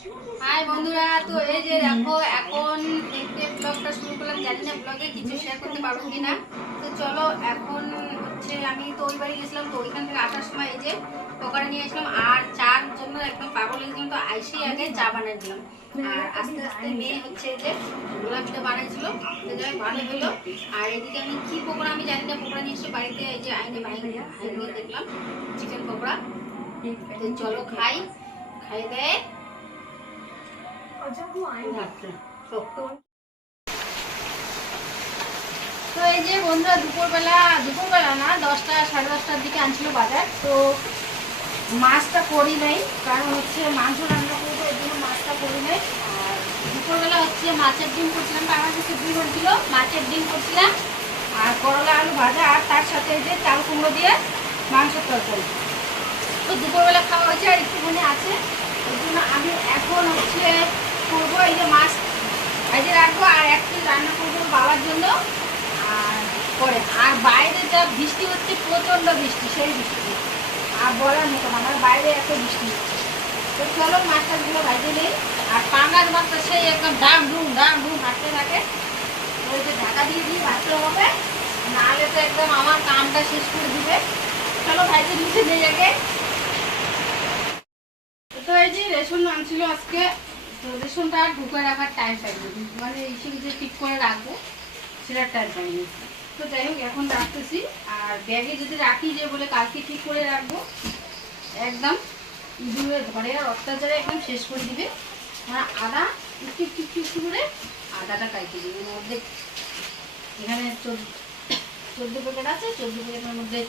High বন্ধুরা, তো এই যে দেখো এখন থেকে ব্লগটা শুরু করলাম। জানি না ব্লগে কিছু শেয়ার করতে পারবো কিনা। তো চলো, এখন হচ্ছে আমি তো ওই বাড়ি গেছিলাম, তো ওইখান থেকে আসার সময় এই যে পকোড়া নিয়ে আসলাম আর চার জন্য একদম পাগল লেগেছিলাম। তো আইসেই আগে চা বানিয়ে দিলাম আর আস্তে আস্তে মেয়ে হচ্ছে এই যে গোলাপিটা বানাইছিল, তো যাই ভালো হলো। আর এদিকে আমি কি পকোড়া আমি জানি না, পকোড়া নিয়ে এসে বাড়িতে এই যে আইনে বানিয়ে দেখলাম চিকেন পকোড়া। তো চলো খাই, খাই দেয়। তো এই যে বন্ধুরা দুপুরবেলা না 10টা সাড়ে 10টার দিকে আনছিল বাজার। তো মাছটা করি নাই, কারণ হচ্ছে মাংস রান্না করবো, এই জন্য মাছটা করি নাই। আর দুপুরবেলা হচ্ছে মাছের ডিম করছিলাম, আমার কাছে 2 কিলো মাছের ডিম করছিলাম আর করলা আলু ভাজা, আর তার সাথে এই যে চাল কুমড়ো দিয়ে মাংসের তরকারি। তো দুপুরবেলা খাওয়া হয়েছে আর একটুখানি আছে, ওই জন্য আমি এখন হচ্ছে করবো এই যে মাছ ভেজে রাখবো আর 1 পিস রান্না করবো বাবার জন্য। আর পরে আর বাইরে যা বৃষ্টি হচ্ছে, প্রচণ্ড বৃষ্টি, সেই বৃষ্টি আর বলার মতো না, আমার বাইরে এত বৃষ্টি হচ্ছে। তো চলো মাছটাগুলো ভেজে নেই। আর পাঙ্গাস মাছটা সেই একদম ডাম ডুম হাঁটতে থাকে, ওই যে ঢাকা দিয়ে দিয়ে ভাজতে হবে, নাহলে তো একদম আমার কামটা শেষ করে দিবে। চলো ভাইজে নিচে দিয়ে যাকে। তো এই যে রেশন আনছিল আজকে, তো রেশনটা ঢুকে রাখার টাইম পাইনি, মানে এইসব যে ঠিক করে রাখবো সেটার টাইম পাইনি। তো যাই হোক এখন রাখতেছি, আর ব্যাগে যদি রাখি যে বলে কালকে ঠিক করে রাখবো, একদম ইঁদুরে ঘরে আর অত্যাচারে একদম শেষ করে দিবে। মানে আদা একটু একটু একটু একটু করে আদাটা কাইতে দিবে মধ্যে। এখানে 14 প্যাকেট আছে, 14 প্যাকেটের মধ্যে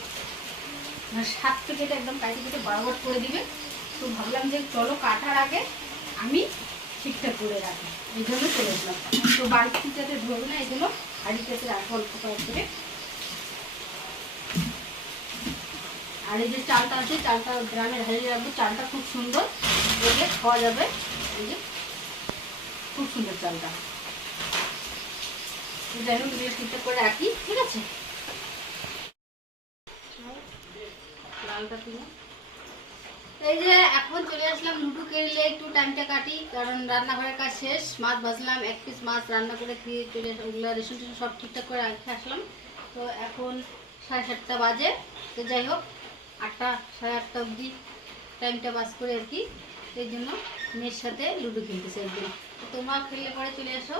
7 প্যাকেট একদম কাইতে কেটে বরাবর করে দিবে। তো ভাবলাম যে চলো কাটার আগে আমি ঠিকঠাক করে রাখি, এই জন্য চলে এসলাম। তো বাড়িতে যাতে ধরবে না, এই জন্য হাঁড়িটাতে রাখবো অল্প করে। আর এই যে চালটা আছে, চালটা গ্রামের হাঁড়ি রাখবো, চালটা খুব সুন্দর দেখে খাওয়া যাবে। এই যে খুব সুন্দর চালটা, যাই হোক ঠিকঠাক করে রাখি, ঠিক আছে। লালটা তুলে এই যে এখন চলে আসলাম লুডু খেললে, একটু টাইমটা কাটি, কারণ রান্নাঘরের কাজ শেষ। মাছ ভাজলাম, 1 পিস মাছ রান্না করে খেয়ে চলে আসলাম, ওগুলো রেশন টেশন সব ঠিকঠাক করে রেখে আসলাম। তো এখন 7:30 বাজে। তো যাই হোক 8টা সাড়ে 8টা অবধি টাইমটা পাস করে আর কি, এই জন্য মেয়ের সাথে লুডো খেলতেছে একদিন। তো তোমরা খেললে পরে চলে আসো।